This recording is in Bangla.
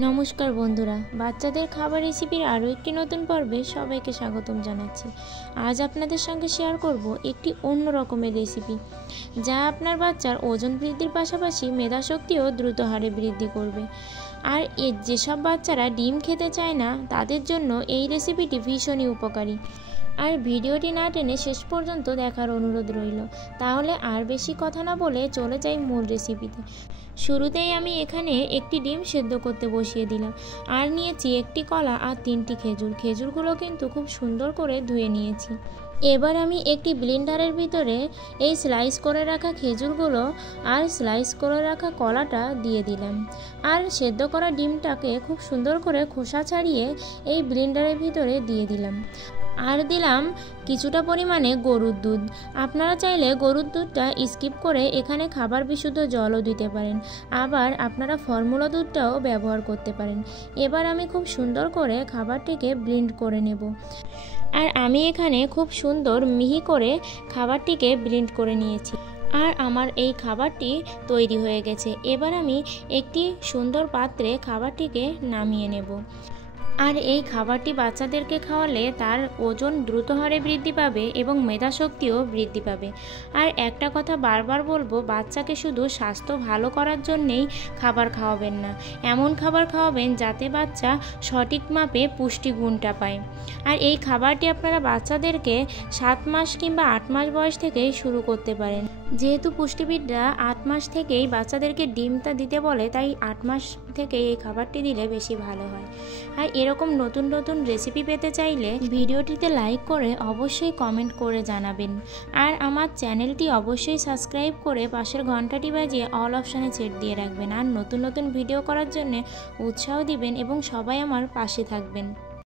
নমস্কার বন্ধুরা, বাচ্চাদের খাবার রেসিপির আরও একটি নতুন পর্বে সবাইকে স্বাগতম জানাচ্ছি। আজ আপনাদের সঙ্গে শেয়ার করব একটি অন্য রকমের রেসিপি, যা আপনার বাচ্চার ওজন বৃদ্ধির পাশাপাশি মেধাশক্তিও দ্রুত হারে বৃদ্ধি করবে। আর যেসব বাচ্চারা ডিম খেতে চায় না, তাদের জন্য এই রেসিপিটি ভীষণই উপকারী। আর ভিডিওটি না টেনে শেষ পর্যন্ত দেখার অনুরোধ রইল। তাহলে আর বেশি কথা না বলে চলে যাই মূল রেসিপিতে। শুরুতেই আমি এখানে একটি ডিম সেদ্ধ করতে বসিয়ে দিলাম, আর নিয়েছি একটি কলা আর 3টি খেজুর। খেজুরগুলো কিন্তু খুব সুন্দর করে ধুয়ে নিয়েছি। এবার আমি একটি ব্লেন্ডারের ভিতরে এই স্লাইস করে রাখা খেজুরগুলো আর স্লাইস করে রাখা কলাটা দিয়ে দিলাম, আর সেদ্ধ করা ডিমটাকে খুব সুন্দর করে খোসা ছাড়িয়ে এই ব্লেন্ডারের ভিতরে দিয়ে দিলাম। আর দিলাম কিছুটা পরিমাণে গরুর দুধ। আপনারা চাইলে গরুর দুধটা স্কিপ করে এখানে খাবার বিশুদ্ধ জলও দিতে পারেন, আবার আপনারা ফর্মুলা দুধটাও ব্যবহার করতে পারেন। এবার আমি খুব সুন্দর করে খাবারটিকে ব্লেন্ড করে নেব। আর আমি এখানে খুব সুন্দর মিহি করে খাবারটিকে ব্লেন্ড করে নিয়েছি, আর আমার এই খাবারটি তৈরি হয়ে গেছে। এবার আমি একটি সুন্দর পাত্রে খাবারটিকে নামিয়ে নেব। আর এই খাবারটি বাচ্চাদেরকে খাওয়ালে তার ওজন দ্রুত হারে বৃদ্ধি পাবে এবং মেধাশক্তিও বৃদ্ধি পাবে। আর একটা কথা বারবার বলবো, বাচ্চাকে শুধু স্বাস্থ্য ভালো করার জন্যেই খাবার খাওয়াবেন না, এমন খাবার খাওয়াবেন যাতে বাচ্চা সঠিক মাপে পুষ্টিগুণটা পায়। আর এই খাবারটি আপনারা বাচ্চাদেরকে 7 মাস কিংবা 8 মাস বয়স থেকেই শুরু করতে পারেন। যেহেতু পুষ্টিবিদরা 8 মাস থেকেই বাচ্চাদেরকে ডিমটা দিতে বলে, তাই 8 মাস থেকে এই খাবারটি দিলে বেশি ভালো হয়। আর এরকম নতুন নতুন রেসিপি পেতে চাইলে ভিডিওটিতে লাইক করে অবশ্যই কমেন্ট করে জানাবেন। আর আমার চ্যানেলটি অবশ্যই সাবস্ক্রাইব করে পাশের ঘন্টাটি বাজিয়ে অল অপশানে চেক দিয়ে রাখবেন। আর নতুন নতুন ভিডিও করার জন্য উৎসাহ দিবেন এবং সবাই আমার পাশে থাকবেন।